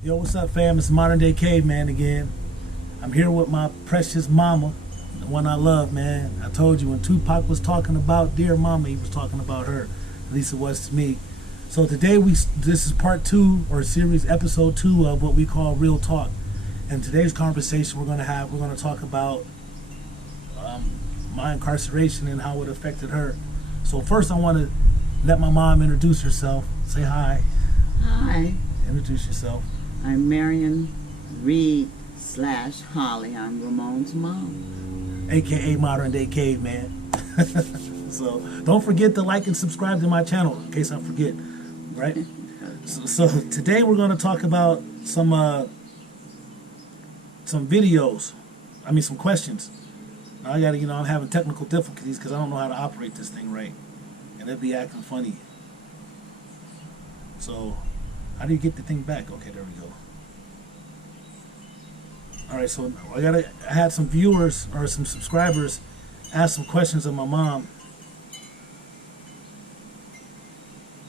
Yo, what's up, fam? It's Modern Day Caveman again. I'm here with my precious mama, the one I love, man. I told you when Tupac was talking about dear mama, he was talking about her. At least it was to me. So today this is part 2 or series episode 2 of what we call Real Talk. And today's conversation we're gonna talk about my incarceration and how it affected her. So first, I want to let my mom introduce herself. Say hi. Hi, Introduce yourself. I'm Marion Reed / Holly. I'm Ramon's mom. AKA Modern Day Caveman. So don't forget to like and subscribe to my channel in case I forget. Right? So today we're going to talk about some videos. Some questions. I gotta, I'm having technical difficulties because I don't know how to operate this thing right, and it'd be acting funny. So, how do you get the thing back? Okay, there we go. All right, so I had some viewers or some subscribers ask some questions of my mom.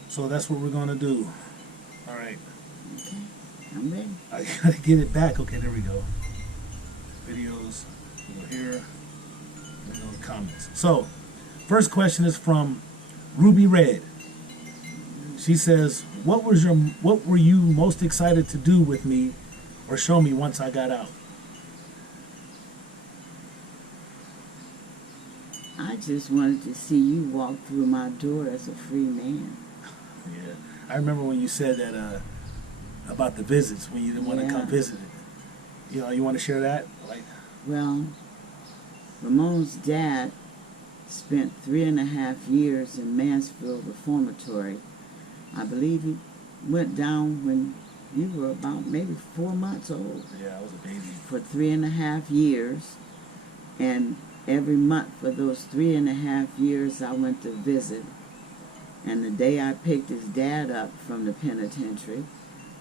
So that's what we're gonna do. All right. Okay, I'm ready. I gotta get it back. Okay, there we go. Videos. Go here. Go to comments. So, first question is from Ruby Red. She says, "What were you most excited to do with me, or show me once I got out?" I just wanted to see you walk through my door as a free man. Yeah, I remember when you said that about the visits when you didn't want to come visit. You want to share that? Well, Ramon's dad spent 3.5 years in Mansfield Reformatory. I believe he went down when you were about maybe 4 months old. Yeah, I was a baby. For 3.5 years, and every month for those 3.5 years I went to visit. And the day I picked his dad up from the penitentiary,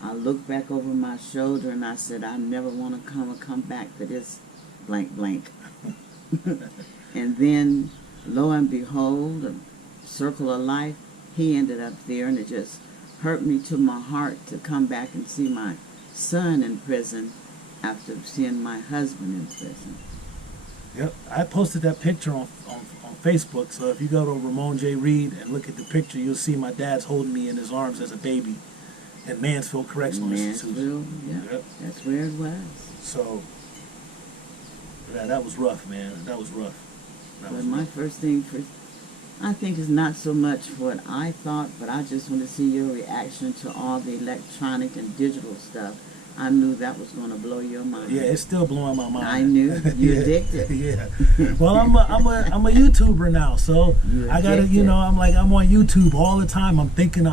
I looked back over my shoulder and I said, I never want to come back to this blank blank. And then, lo and behold, a circle of life, he ended up there, and it just hurt me to my heart to come back and see my son in prison after seeing my husband in prison. Yep, I posted that picture on Facebook, so if you go to Ramon J. Reed and look at the picture, you'll see my dad's holding me in his arms as a baby in Mansfield Correctional Institution. Yep, that's where it was. So, yeah, that was rough, man. That was rough. But my first thing, I think it's not so much what I thought, but I just want to see your reaction to all the electronic and digital stuff. I knew that was going to blow your mind. Yeah, it's still blowing my mind. I knew. You're addicted. Yeah. Well, I'm a YouTuber now, so I gotta, I'm on YouTube all the time. I'm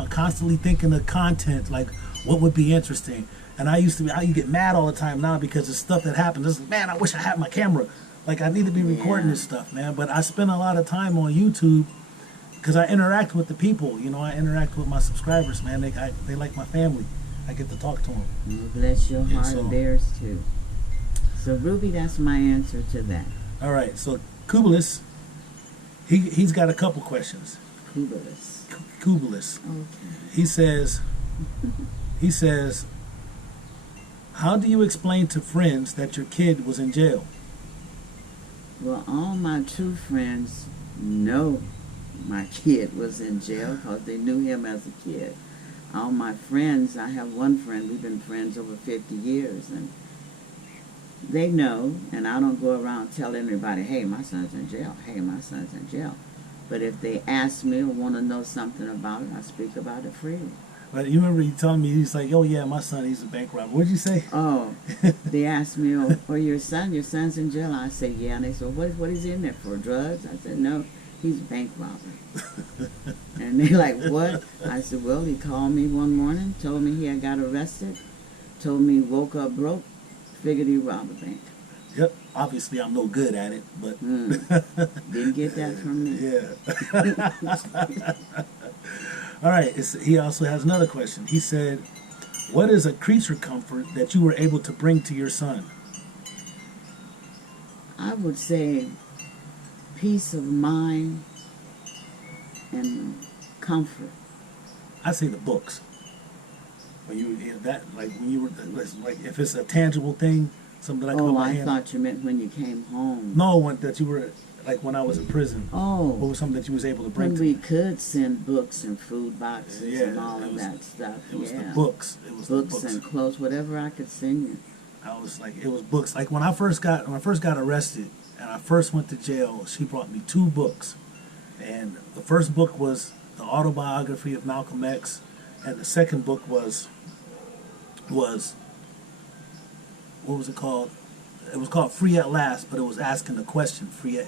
constantly thinking of content, like what would be interesting. And I used to get mad all the time now because it's stuff that happens. It's like, man, I wish I had my camera. Like, I need to be recording this stuff, man. But I spend a lot of time on YouTube because I interact with the people. I interact with my subscribers, man. They like my family. I get to talk to them. Well, bless your heart, and theirs too. So, Ruby, that's my answer to that. All right. So, Kubelis, he's got a couple questions. Kubelis. Okay. He says, how do you explain to friends that your kid was in jail? Well, all my true friends know my kid was in jail because they knew him as a kid. All my friends, I have one friend, we've been friends over 50 years, and they know, and I don't go around telling everybody, hey, my son's in jail, hey, my son's in jail. But if they ask me or want to know something about it, I speak about it freely. But you remember you telling me, he's like, oh yeah, my son, he's a bank robber. What'd you say? Oh, they asked me, oh, your son's in jail. I said, yeah. And they said, what is he in there for, drugs? I said, no, he's a bank robber. And they like, what? I said, well, he called me one morning, told me he had got arrested, told me he woke up broke, figured he robbed a bank. Yep, obviously I'm no good at it, but... Didn't get that from me. Yeah. All right, he also has another question. He said, what is a creature comfort that you were able to bring to your son? I would say peace of mind and comfort. I say the books. When you that like when you were like if it's a tangible thing, something like Oh, I thought you meant when you came home. No, that you were like when I was in prison. Oh, what was something that you was able to bring? when to we me? could send books and food boxes Yeah, and all it of was- that stuff. It was Yeah, the books. It was books the books and clothes, whatever I could send you. I was like, it was books. Like when I first got arrested and I first went to jail, she brought me 2 books, and the first book was the autobiography of Malcolm X, and the second book was what was it called? It was called Free at Last, but it was asking the question, free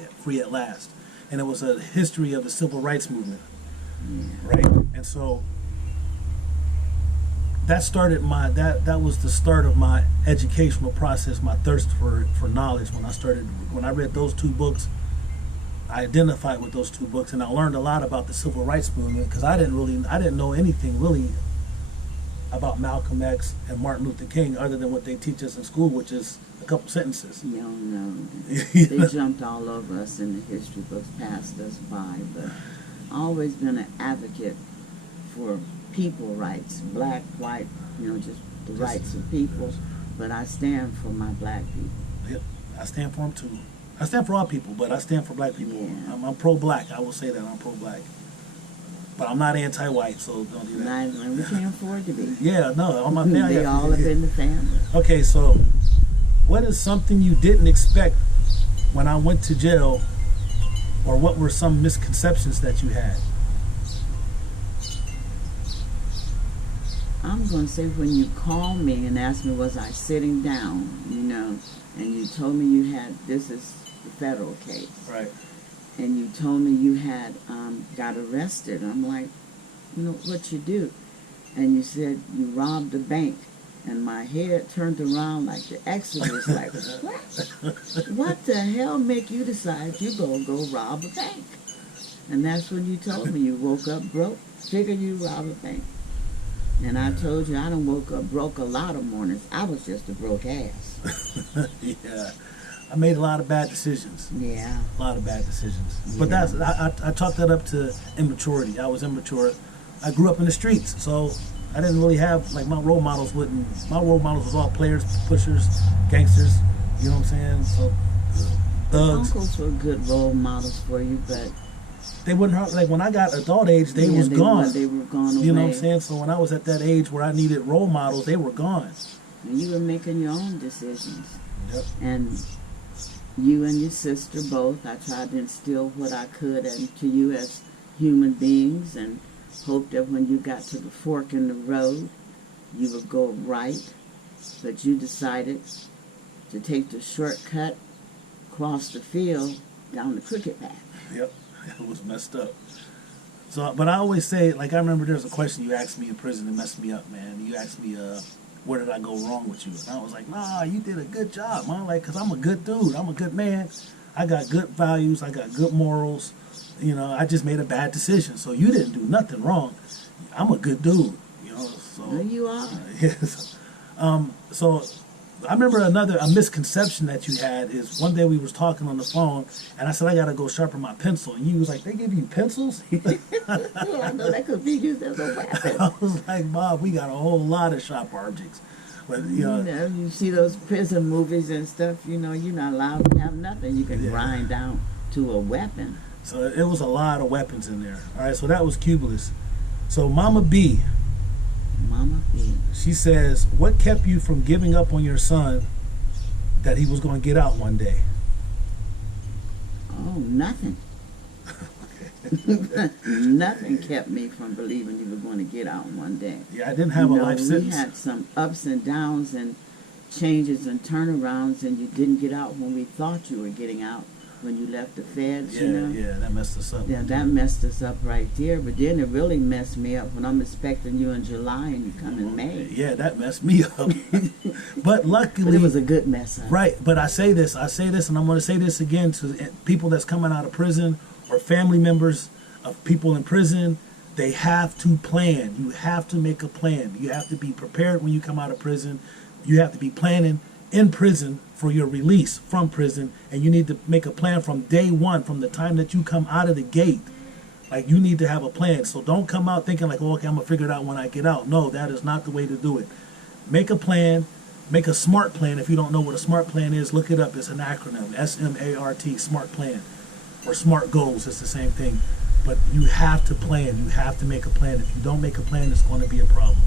at last, and it was a history of the civil rights movement, right? And so that started that was the start of my educational process, my thirst for knowledge. When I read those 2 books, I identified with those 2 books, and I learned a lot about the civil rights movement, because I didn't know anything really about Malcolm X and Martin Luther King other than what they teach us in school, which is a couple sentences. No. They jumped all over us in the history books, passed us by, but I've always been an advocate for people rights, black, white, just the rights of people, but I stand for my black people. Yep, I stand for them too. I stand for all people, but I stand for black people. Yeah. I'm pro-black. I will say that I'm pro-black. But I'm not anti-white, so don't do that. And we can't afford to be. Yeah, no. On my family, They all up in the family. Okay, so what is something you didn't expect when I went to jail, or what were some misconceptions that you had? I'm going to say when you called me and asked me was I sitting down, and you told me this is the federal case. Right. And you told me you had got arrested. I'm like, what you do? And you said you robbed a bank. And my head turned around like the Exorcist, like, what? What the hell make you decide you go rob a bank? And that's when you told me you woke up broke, figured you rob a bank. And I told you I done woke up broke a lot of mornings. I was just a broke ass. Yeah. I made a lot of bad decisions. Yeah. A lot of bad decisions. Yeah. But I chalked that up to immaturity. I was immature. I grew up in the streets, so I didn't really have, like, my role models was all players, pushers, gangsters, you know what I'm saying? So, thugs. Uncles were good role models for you, but They wouldn't hurt, like when I got adult age, they was gone. They were gone away. You know what I'm saying? So when I was at that age where I needed role models, they were gone. And you were making your own decisions. Yep. And you and your sister both, I tried to instill what I could into you as human beings, and hoped that when you got to the fork in the road, you would go right. But you decided to take the shortcut, cross the field, down the crooked path. Yep. It was messed up. So, but I always say, like, I remember there was a question you asked me in prison that messed me up, man. You asked me, where did I go wrong with you? And I was like, nah, you did a good job, man. Like, because I'm a good dude. I'm a good man. I got good values. I got good morals. You know, I just made a bad decision. So you didn't do nothing wrong. I'm a good dude. You know, so. There you are. Yes. So I remember a misconception that you had is one day we was talking on the phone, and I said I gotta go sharpen my pencil, and you was like, they give you pencils? Yeah, I know that could be used as a weapon. I was like, Bob, we got a whole lot of sharp objects. But You see those prison movies and stuff, you're not allowed to have nothing you can grind down to a weapon. So it was a lot of weapons in there. All right, so that was Cubulus. So Mama B, she says, what kept you from giving up on your son that he was going to get out one day? Oh, nothing. Nothing kept me from believing you were going to get out one day. Yeah, I didn't have a life sentence. We had some ups and downs and changes and turnarounds, and you didn't get out when we thought you were getting out. When you left the feds, Yeah, that messed us up. Yeah, that messed us up right there. But then it really messed me up when I'm expecting you in July and you come in May. Yeah, that messed me up. But luckily... But it was a good mess up. Right, but I say this, and I'm going to say this again to people that's coming out of prison or family members of people in prison. They have to plan. You have to make a plan. You have to be prepared when you come out of prison. You have to be planning in prison for your release from prison, and you need to make a plan from day one, from the time that you come out of the gate, Like, you need to have a plan. So don't come out thinking like, oh, okay, I'm gonna figure it out when I get out. No, that is not the way to do it. Make a plan. Make a SMART plan. If you don't know what a SMART plan is, look it up. It's an acronym. SMART, SMART plan. Or SMART goals. It's the same thing. But you have to plan. You have to make a plan. If you don't make a plan, it's going to be a problem.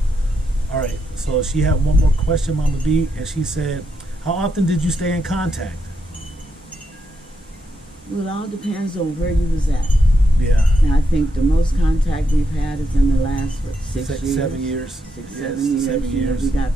All right. So she had one more question, Mama B, and she said, how often did you stay in contact? Well, it all depends on where you was at. Yeah. And I think the most contact we've had is in the last, what, 6 years? 7 years. Six, Yes, 7 years. 7 years. We got,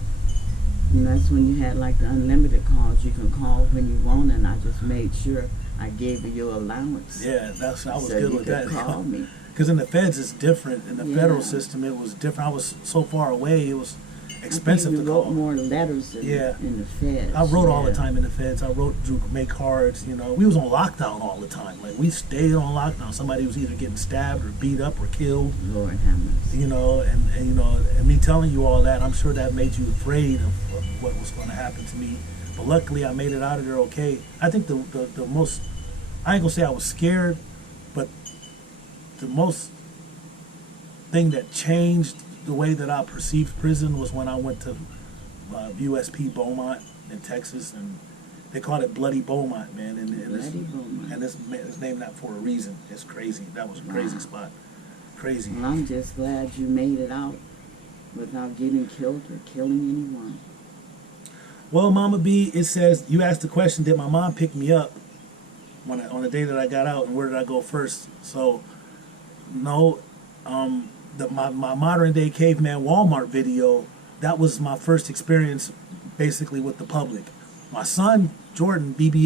that's when you had like the unlimited calls. You can call when you want, and I just made sure I gave you your allowance. Yeah, I was so good you with could that. call me. Because in the feds, it's different. In the Yeah. federal system, it was different. I was so far away, it was expensive I to think you call. wrote more letters in the feds. I wrote all the Yeah. time in the feds. I wrote, drew, make cards. We was on lockdown all the time. Like, we stayed on lockdown. Somebody was either getting stabbed or beat up or killed. Lord have mercy. And me telling you all that, I'm sure that made you afraid of what was going to happen to me. But luckily, I made it out of there okay. I think the most, I ain't gonna say I was scared, but the most thing that changed the way that I perceived prison was when I went to USP Beaumont in Texas, and they called it Bloody Beaumont, man. And it's named that for a reason. It's crazy. That was a crazy spot. Crazy. Well, I'm just glad you made it out without getting killed or killing anyone. Well, Mama B, it says, you asked the question, did my mom pick me up on the day that I got out, and where did I go first? So, no, my Modern Day Caveman Walmart video, that was my first experience basically with the public. My son, Jordan, BB